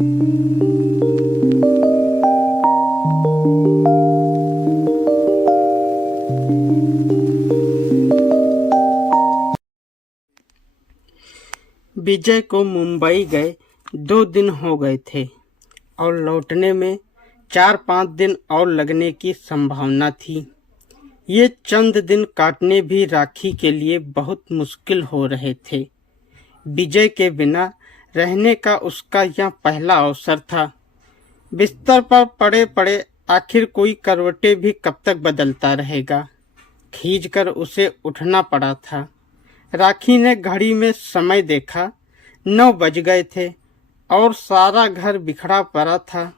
विजय को मुंबई गए 2 दिन हो गए थे और लौटने में 4-5 दिन और लगने की संभावना थी। ये चंद दिन काटने भी राखी के लिए बहुत मुश्किल हो रहे थे। विजय के बिना रहने का उसका यह पहला अवसर था। बिस्तर पर पड़े पड़े आखिर कोई करवटें भी कब तक बदलता रहेगा। खींचकर उसे उठना पड़ा था। राखी ने घड़ी में समय देखा। 9 बज गए थे और सारा घर बिखरा पड़ा था।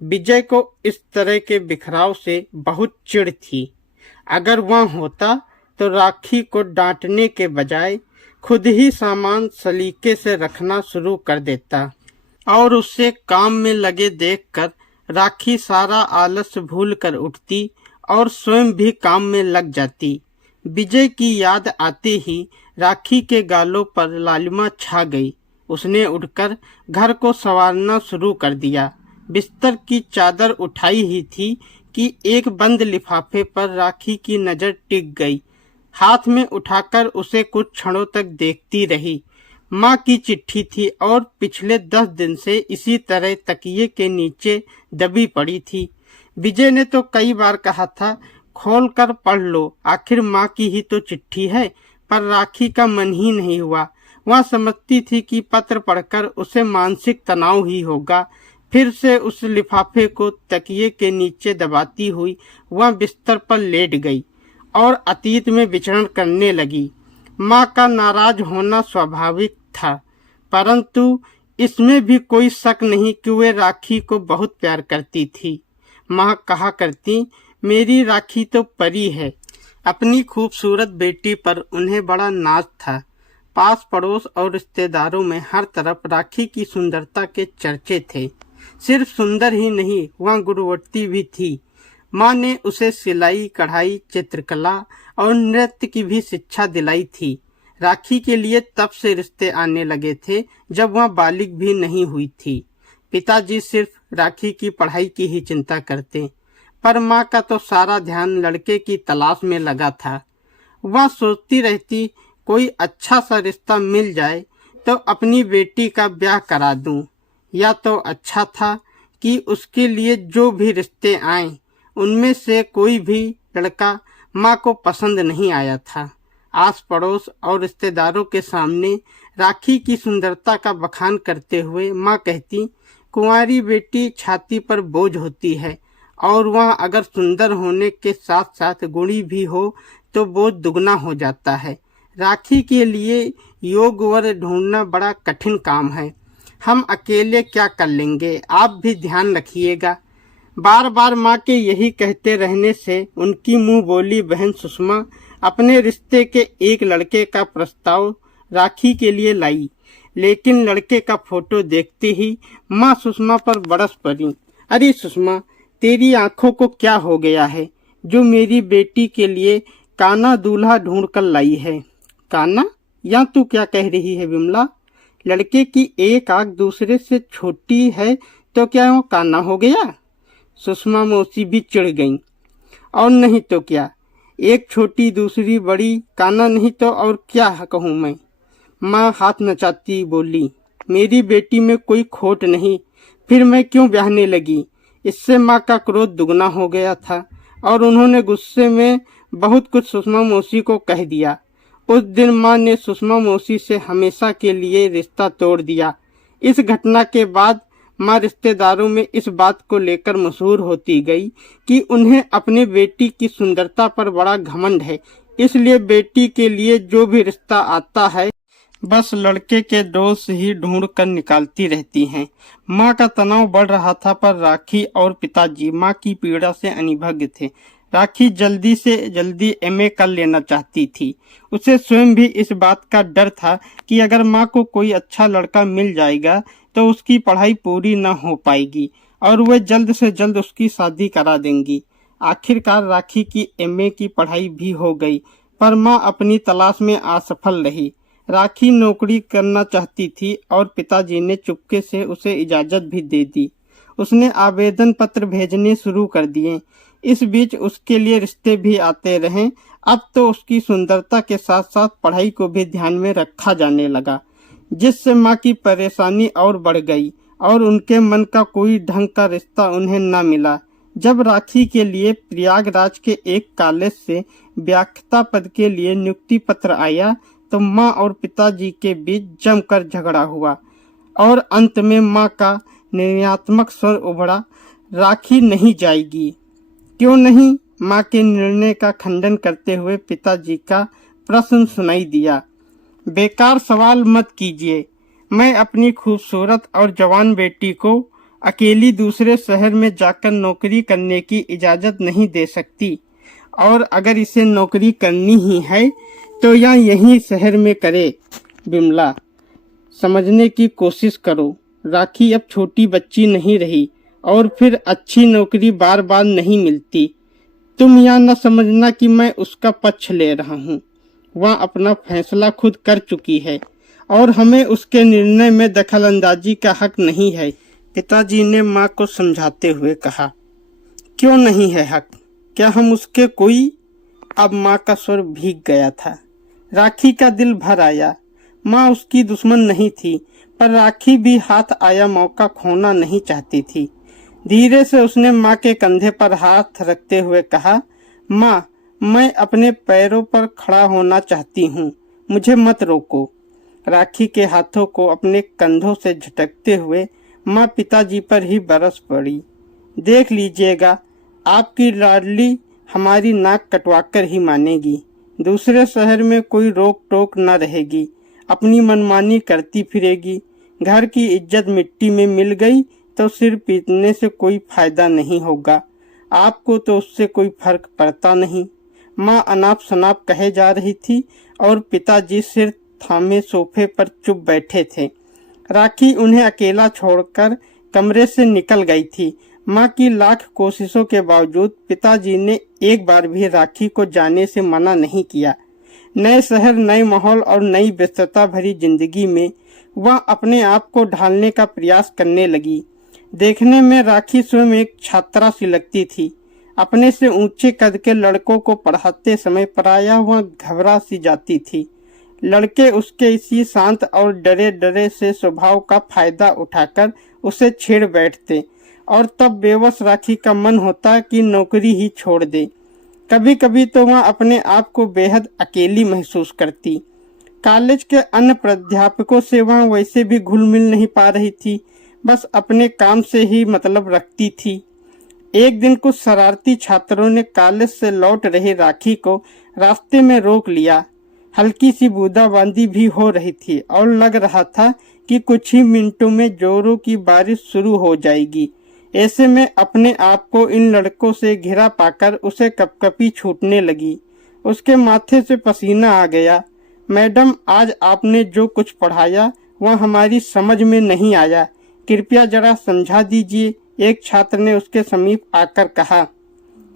विजय को इस तरह के बिखराव से बहुत चिढ़ थी। अगर वह होता तो राखी को डांटने के बजाय खुद ही सामान सलीके से रखना शुरू कर देता और उसे काम में लगे देखकर राखी सारा आलस भूल कर उठती और स्वयं भी काम में लग जाती। विजय की याद आते ही राखी के गालों पर लालिमा छा गई। उसने उठकर घर को संवारना शुरू कर दिया। बिस्तर की चादर उठाई ही थी कि एक बंद लिफाफे पर राखी की नजर टिक गई। हाथ में उठाकर उसे कुछ क्षणों तक देखती रही। माँ की चिट्ठी थी और पिछले 10 दिन से इसी तरह तकिए के नीचे दबी पड़ी थी। विजय ने तो कई बार कहा था, खोल कर पढ़ लो, आखिर माँ की ही तो चिट्ठी है, पर राखी का मन ही नहीं हुआ। वह समझती थी कि पत्र पढ़कर उसे मानसिक तनाव ही होगा। फिर से उस लिफाफे को तकिए के नीचे दबाती हुई वह बिस्तर पर लेट गई और अतीत में विचरण करने लगी। माँ का नाराज होना स्वाभाविक था, परंतु इसमें भी कोई शक नहीं कि वे राखी को बहुत प्यार करती थी। माँ कहा करती, मेरी राखी तो परी है। अपनी खूबसूरत बेटी पर उन्हें बड़ा नाज था। पास पड़ोस और रिश्तेदारों में हर तरफ राखी की सुंदरता के चर्चे थे। सिर्फ सुंदर ही नहीं, वह गुणवती भी थी। माँ ने उसे सिलाई, कढ़ाई, चित्रकला और नृत्य की भी शिक्षा दिलाई थी। राखी के लिए तब से रिश्ते आने लगे थे जब वह बालिग भी नहीं हुई थी। पिताजी सिर्फ राखी की पढ़ाई की ही चिंता करते, पर माँ का तो सारा ध्यान लड़के की तलाश में लगा था। वह सोचती रहती, कोई अच्छा सा रिश्ता मिल जाए तो अपनी बेटी का ब्याह करा दूं। या तो अच्छा था कि उसके लिए जो भी रिश्ते आए उनमें से कोई भी लड़का माँ को पसंद नहीं आया था। आस पड़ोस और रिश्तेदारों के सामने राखी की सुंदरता का बखान करते हुए माँ कहती, कुंवारी बेटी छाती पर बोझ होती है और वह अगर सुंदर होने के साथ साथ गुणी भी हो तो बोझ दुगना हो जाता है। राखी के लिए योग्य वर ढूंढना बड़ा कठिन काम है। हम अकेले क्या कर लेंगे, आप भी ध्यान रखिएगा। बार बार माँ के यही कहते रहने से उनकी मुंह बोली बहन सुषमा अपने रिश्ते के एक लड़के का प्रस्ताव राखी के लिए लाई, लेकिन लड़के का फोटो देखते ही माँ सुषमा पर बरस पड़ी। अरे सुषमा, तेरी आंखों को क्या हो गया है जो मेरी बेटी के लिए काना दूल्हा ढूंढ कर लाई है? काना? या तू क्या कह रही है विमला? लड़के की एक आंख दूसरे से छोटी है तो क्या वो काना हो गया? सुषमा मौसी भी चिढ़ गईं। और नहीं तो क्या, एक छोटी दूसरी बड़ी, काना नहीं तो और क्या कहूँ मैं? माँ हाथ नचाती बोली, मेरी बेटी में कोई खोट नहीं, फिर मैं क्यों ब्याहने लगी? इससे माँ का क्रोध दुगना हो गया था और उन्होंने गुस्से में बहुत कुछ सुषमा मौसी को कह दिया। उस दिन माँ ने सुषमा मौसी से हमेशा के लिए रिश्ता तोड़ दिया। इस घटना के बाद माँ रिश्तेदारों में इस बात को लेकर मशहूर होती गई कि उन्हें अपने बेटी की सुंदरता पर बड़ा घमंड है, इसलिए बेटी के लिए जो भी रिश्ता आता है बस लड़के के दोष ही ढूंढ कर निकालती रहती हैं। माँ का तनाव बढ़ रहा था, पर राखी और पिताजी माँ की पीड़ा से अनिभज्ञ थे। राखी जल्दी से जल्दी एमए कर लेना चाहती थी। उसे स्वयं भी इस बात का डर था कि अगर माँ को कोई अच्छा लड़का मिल जाएगा तो उसकी पढ़ाई पूरी न हो पाएगी और वे जल्द से जल्द उसकी शादी करा देंगी। आखिरकार राखी की एमए की पढ़ाई भी हो गई, पर माँ अपनी तलाश में असफल रही। राखी नौकरी करना चाहती थी और पिताजी ने चुपके से उसे इजाजत भी दे दी। उसने आवेदन पत्र भेजने शुरू कर दिए। इस बीच उसके लिए रिश्ते भी आते रहे। अब तो उसकी सुंदरता के साथ साथ पढ़ाई को भी ध्यान में रखा जाने लगा, जिससे माँ की परेशानी और बढ़ गई और उनके मन का कोई ढंग का रिश्ता उन्हें न मिला। जब राखी के लिए प्रयागराज के एक कॉलेज से व्याख्याता पद के लिए नियुक्ति पत्र आया तो माँ और पिताजी के बीच जमकर झगड़ा हुआ और अंत में माँ का निर्णयात्मक स्वर उभरा, राखी नहीं जाएगी। क्यों नहीं? माँ के निर्णय का खंडन करते हुए पिताजी का प्रश्न सुनाई दिया। बेकार सवाल मत कीजिए। मैं अपनी खूबसूरत और जवान बेटी को अकेली दूसरे शहर में जाकर नौकरी करने की इजाज़त नहीं दे सकती, और अगर इसे नौकरी करनी ही है तो यहीं शहर में करे। बिमला, समझने की कोशिश करो। राखी अब छोटी बच्ची नहीं रही और फिर अच्छी नौकरी बार बार नहीं मिलती। तुम यह न समझना कि मैं उसका पक्ष ले रहा हूँ। वह अपना फैसला खुद कर चुकी है और हमें उसके निर्णय में दखलंदाजी का हक नहीं है, पिताजी ने माँ को समझाते हुए कहा। क्यों नहीं है हक? क्या हम उसके कोई? अब माँ का स्वर भीग गया था। राखी का दिल भर आया। माँ उसकी दुश्मन नहीं थी, पर राखी भी हाथ आया मौका खोना नहीं चाहती थी। धीरे से उसने माँ के कंधे पर हाथ रखते हुए कहा, माँ, मैं अपने पैरों पर खड़ा होना चाहती हूँ, मुझे मत रोको। राखी के हाथों को अपने कंधों से झटकते हुए माँ पिताजी पर ही बरस पड़ी। देख लीजिएगा, आपकी लाडली हमारी नाक कटवाकर ही मानेगी। दूसरे शहर में कोई रोक टोक न रहेगी, अपनी मनमानी करती फिरेगी। घर की इज्जत मिट्टी में मिल गई तो सिर पीटने से कोई फायदा नहीं होगा। आपको तो उससे कोई फर्क पड़ता नहीं। माँ अनाप शनाप कहे जा रही थी और पिताजी सिर थामे सोफे पर चुप बैठे थे। राखी उन्हें अकेला छोड़कर कमरे से निकल गई थी। माँ की लाख कोशिशों के बावजूद पिताजी ने एक बार भी राखी को जाने से मना नहीं किया। नए शहर, नए माहौल और नई व्यस्तता भरी जिंदगी में वह अपने आप को ढालने का प्रयास करने लगी। देखने में राखी स्वयं एक छात्रा सी लगती थी। अपने से ऊंचे कद के लड़कों को पढ़ाते समय प्रायः वह घबरा सी जाती थी। लड़के उसके इसी शांत और डरे डरे से स्वभाव का फायदा उठाकर उसे छेड़ बैठते और तब बेबस राखी का मन होता कि नौकरी ही छोड़ दे। कभी कभी तो वह अपने आप को बेहद अकेली महसूस करती। कॉलेज के अन्य प्राध्यापकों से वह वैसे भी घुल मिल नहीं पा रही थी, बस अपने काम से ही मतलब रखती थी। एक दिन कुछ शरारती छात्रों ने कॉलेज से लौट रही राखी को रास्ते में रोक लिया। हल्की सी बूंदाबांदी भी हो रही थी और लग रहा था कि कुछ ही मिनटों में जोरों की बारिश शुरू हो जाएगी। ऐसे में अपने आप को इन लड़कों से घिरा पाकर उसे कपकपी छूटने लगी। उसके माथे से पसीना आ गया। मैडम, आज आपने जो कुछ पढ़ाया वह हमारी समझ में नहीं आया, कृपया जरा समझा दीजिए, एक छात्र ने उसके समीप आकर कहा।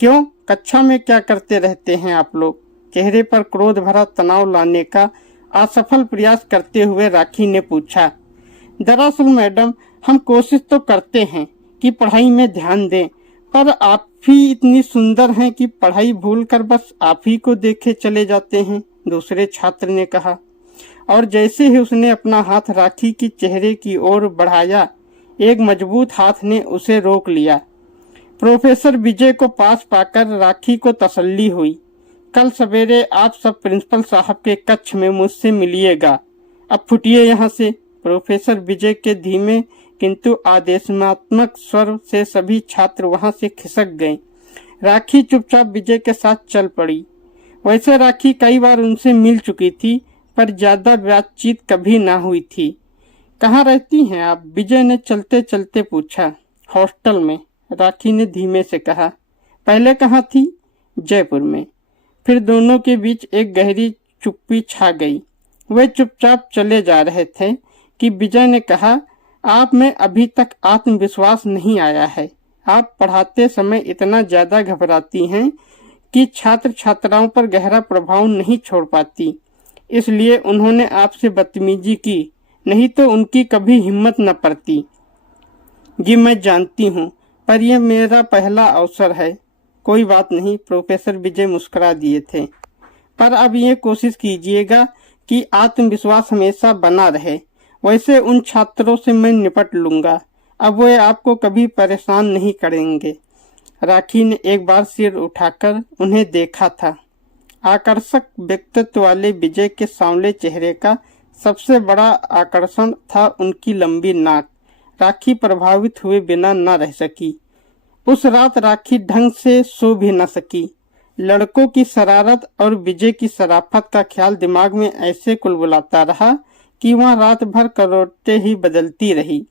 क्यों, कक्षा में क्या करते रहते हैं आप लोग? चेहरे पर क्रोध भरा तनाव लाने का असफल प्रयास करते हुए राखी ने पूछा। दरअसल मैडम, हम कोशिश तो करते हैं कि पढ़ाई में ध्यान दें, पर आप ही इतनी सुंदर हैं कि पढ़ाई भूलकर बस आप ही को देखे चले जाते हैं, दूसरे छात्र ने कहा। और जैसे ही उसने अपना हाथ राखी की चेहरे की ओर बढ़ाया, एक मजबूत हाथ ने उसे रोक लिया। प्रोफेसर विजय को पास पाकर राखी को तसल्ली हुई। कल सवेरे आप सब प्रिंसिपल साहब के कक्ष में मुझसे मिलिएगा। अब फुटिए यहाँ से। प्रोफेसर विजय के धीमे किंतु आदेशात्मक स्वर से सभी छात्र वहां से खिसक गए। राखी चुपचाप विजय के साथ चल पड़ी। वैसे राखी कई बार उनसे मिल चुकी थी, पर ज्यादा बातचीत कभी ना हुई थी। कहाँ रहती हैं आप? विजय ने चलते चलते पूछा। हॉस्टल में, राखी ने धीमे से कहा। पहले कहाँ थी? जयपुर में। फिर दोनों के बीच एक गहरी चुप्पी छा गई। वे चुपचाप चले जा रहे थे कि विजय ने कहा, आप में अभी तक आत्मविश्वास नहीं आया है। आप पढ़ाते समय इतना ज्यादा घबराती हैं कि छात्र छात्राओं पर गहरा प्रभाव नहीं छोड़ पाती। इसलिए उन्होंने आपसे बदतमीजी की, नहीं तो उनकी कभी हिम्मत न पड़ती। जी मैं जानती हूँ, पर यह मेरा पहला अवसर है। कोई बात नहीं, प्रोफेसर विजय मुस्कुरा दिए थे। पर अब ये कोशिश कीजिएगा कि आत्मविश्वास हमेशा बना रहे। वैसे उन छात्रों से मैं निपट लूंगा, अब वे आपको कभी परेशान नहीं करेंगे। राखी ने एक बार सिर उठाकर उन्हें देखा था। आकर्षक व्यक्तित्व वाले विजय के सांवले चेहरे का सबसे बड़ा आकर्षण था उनकी लंबी नाक। राखी प्रभावित हुए बिना न रह सकी। उस रात राखी ढंग से सो भी न सकी। लड़कों की शरारत और विजय की शराफत का ख्याल दिमाग में ऐसे कुलबुलाता रहा कि वह रात भर करवटें ही बदलती रही।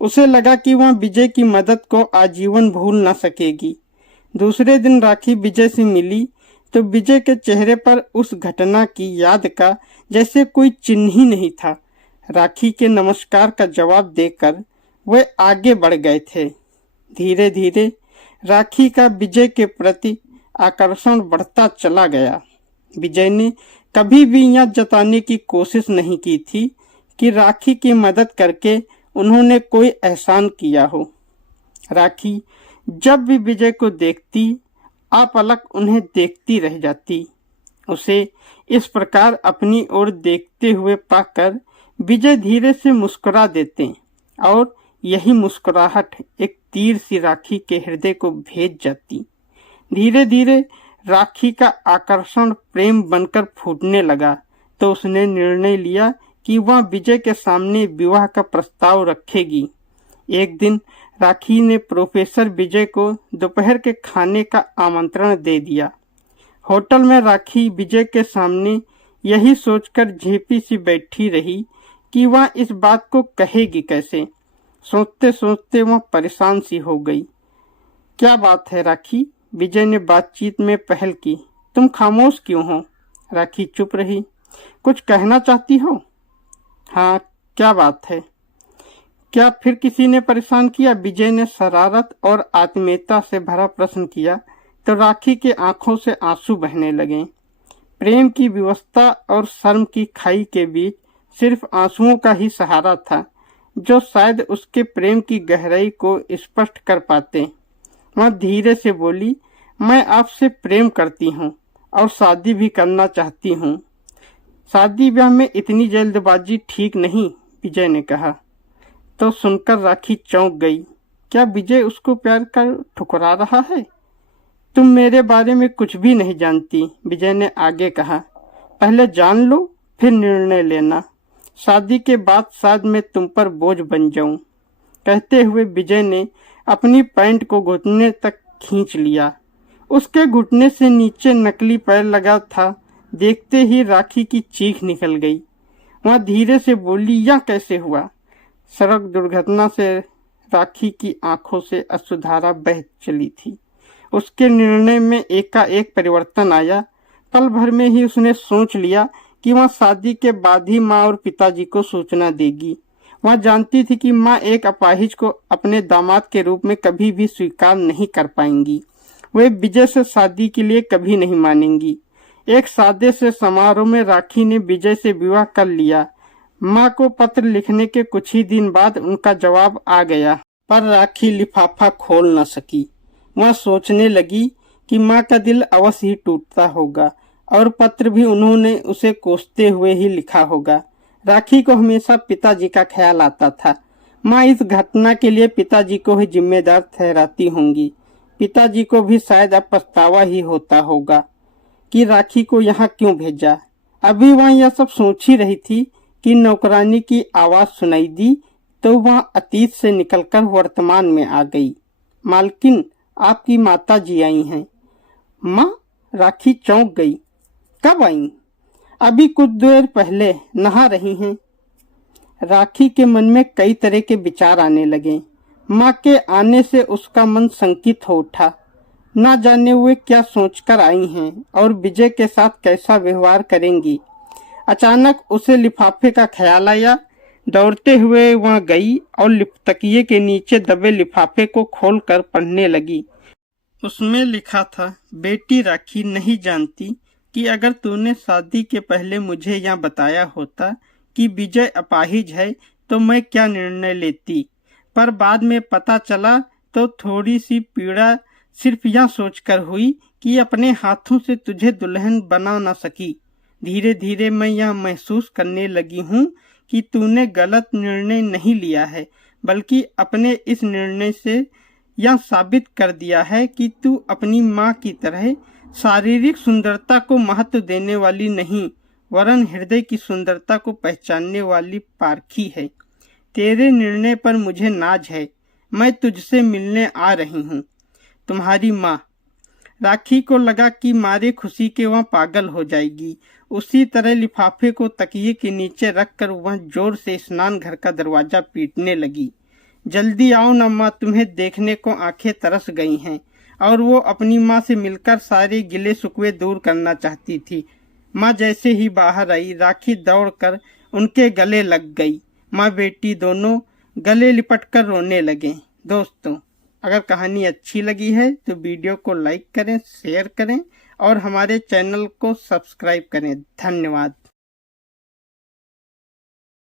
उसे लगा कि वह विजय की मदद को आजीवन भूल न सकेगी। दूसरे दिन राखी विजय से मिली तो विजय के चेहरे पर उस घटना की याद का जैसे कोई चिन्ह ही नहीं था। राखी के नमस्कार का जवाब देकर वे आगे बढ़ गए थे। धीरे धीरे राखी का विजय के प्रति आकर्षण बढ़ता चला गया। विजय ने कभी भी यह जताने की कोशिश नहीं की थी कि राखी की मदद करके उन्होंने कोई एहसान किया हो। राखी जब भी विजय को देखती, अपलक उन्हें देखती रह जाती। उसे इस प्रकार अपनी ओर देखते हुए पाकर विजय धीरे से मुस्कुरा देते और यही मुस्कुराहट एक तीर सी राखी के हृदय को भेद जाती। धीरे धीरे राखी का आकर्षण प्रेम बनकर फूटने लगा तो उसने निर्णय लिया कि वह विजय के सामने विवाह का प्रस्ताव रखेगी। एक दिन राखी ने प्रोफेसर विजय को दोपहर के खाने का आमंत्रण दे दिया। होटल में राखी विजय के सामने यही सोचकर झेपी सी बैठी रही कि वह इस बात को कहेगी कैसे। सोचते सोचते वह परेशान सी हो गई। क्या बात है राखी? विजय ने बातचीत में पहल की। तुम खामोश क्यों हो? राखी चुप रही। कुछ कहना चाहती हो? हाँ, क्या बात है? क्या फिर किसी ने परेशान किया? विजय ने शरारत और आत्मीयता से भरा प्रश्न किया तो राखी के आंखों से आंसू बहने लगे। प्रेम की व्यवस्था और शर्म की खाई के बीच सिर्फ आंसुओं का ही सहारा था, जो शायद उसके प्रेम की गहराई को स्पष्ट कर पाते। वह धीरे से बोली, मैं आपसे प्रेम करती हूँ और शादी भी करना चाहती हूँ। शादी ब्याह में इतनी जल्दबाजी ठीक नहीं, विजय ने कहा। तो सुनकर राखी चौंक गई। क्या विजय उसको प्यार कर ठुकरा रहा है? तुम मेरे बारे में कुछ भी नहीं जानती, विजय ने आगे कहा। पहले जान लो फिर निर्णय लेना। शादी के बाद शायद मैं तुम पर बोझ बन जाऊं। कहते हुए विजय ने अपनी पैंट को घुटने तक खींच लिया। उसके घुटने से नीचे नकली पैर लगा था। देखते ही राखी की चीख निकल गई। वह धीरे से बोली, यह कैसे हुआ? सड़क दुर्घटना से राखी की आंखों से अश्रुधारा बह चली थी। उसके निर्णय में एकाएक परिवर्तन आया। पल भर में ही उसने सोच लिया कि वह शादी के बाद ही माँ और पिताजी को सूचना देगी। वह जानती थी कि माँ एक अपाहिज को अपने दामाद के रूप में कभी भी स्वीकार नहीं कर पाएंगी। वे विजय से शादी के लिए कभी नहीं मानेंगी। एक सादे से समारोह में राखी ने विजय से विवाह कर लिया। माँ को पत्र लिखने के कुछ ही दिन बाद उनका जवाब आ गया, पर राखी लिफाफा खोल न सकी। वह सोचने लगी कि माँ का दिल अवश्य ही टूटता होगा और पत्र भी उन्होंने उसे कोसते हुए ही लिखा होगा। राखी को हमेशा पिताजी का ख्याल आता था। माँ इस घटना के लिए पिताजी को ही जिम्मेदार ठहराती होंगी। पिताजी को भी शायद अब पछतावा ही होता होगा कि राखी को यहाँ क्यों भेजा। अभी वह यह सब सोच ही रही थी कि नौकरानी की आवाज सुनाई दी तो वह अतीत से निकलकर वर्तमान में आ गई। मालकिन, आपकी माता जी आई हैं। माँ? राखी चौंक गई। कब आई? अभी कुछ देर पहले। नहा रही हैं? राखी के मन में कई तरह के विचार आने लगे। माँ के आने से उसका मन शंकित हो उठा। ना जाने वे क्या सोचकर आई हैं और विजय के साथ कैसा व्यवहार करेंगी। अचानक उसे लिफाफे का ख्याल आया। दौड़ते हुए वह गई और तकिए के नीचे दबे लिफाफे को खोलकर पढ़ने लगी। उसमें लिखा था, बेटी राखी नहीं जानती कि अगर तूने शादी के पहले मुझे यह बताया होता कि विजय अपाहिज है तो मैं क्या निर्णय लेती, पर बाद में पता चला तो थोड़ी सी पीड़ा सिर्फ यह सोचकर हुई कि अपने हाथों से तुझे दुल्हन बना न सकी। धीरे धीरे मैं यह महसूस करने लगी हूँ कि तूने गलत निर्णय नहीं लिया है, बल्कि अपने इस निर्णय से यह साबित कर दिया है कि तू अपनी माँ की तरह शारीरिक सुंदरता को महत्व देने वाली नहीं, वरन हृदय की सुंदरता को पहचानने वाली पारखी है। तेरे निर्णय पर मुझे नाज है। मैं तुझसे मिलने आ रही हूँ। तुम्हारी माँ। राखी को लगा कि मारे खुशी के वह पागल हो जाएगी। उसी तरह लिफाफे को तकिए के नीचे रखकर वह जोर से स्नान घर का दरवाजा पीटने लगी। जल्दी आओ न माँ, तुम्हें देखने को आंखें तरस गई हैं। और वो अपनी माँ से मिलकर सारे गिले शुक्वे दूर करना चाहती थी। माँ जैसे ही बाहर आई, राखी दौड़कर उनके गले लग गई। माँ बेटी दोनों गले लिपटकर रोने लगे। दोस्तों, अगर कहानी अच्छी लगी है तो वीडियो को लाइक करें, शेयर करें और हमारे चैनल को सब्सक्राइब करें। धन्यवाद।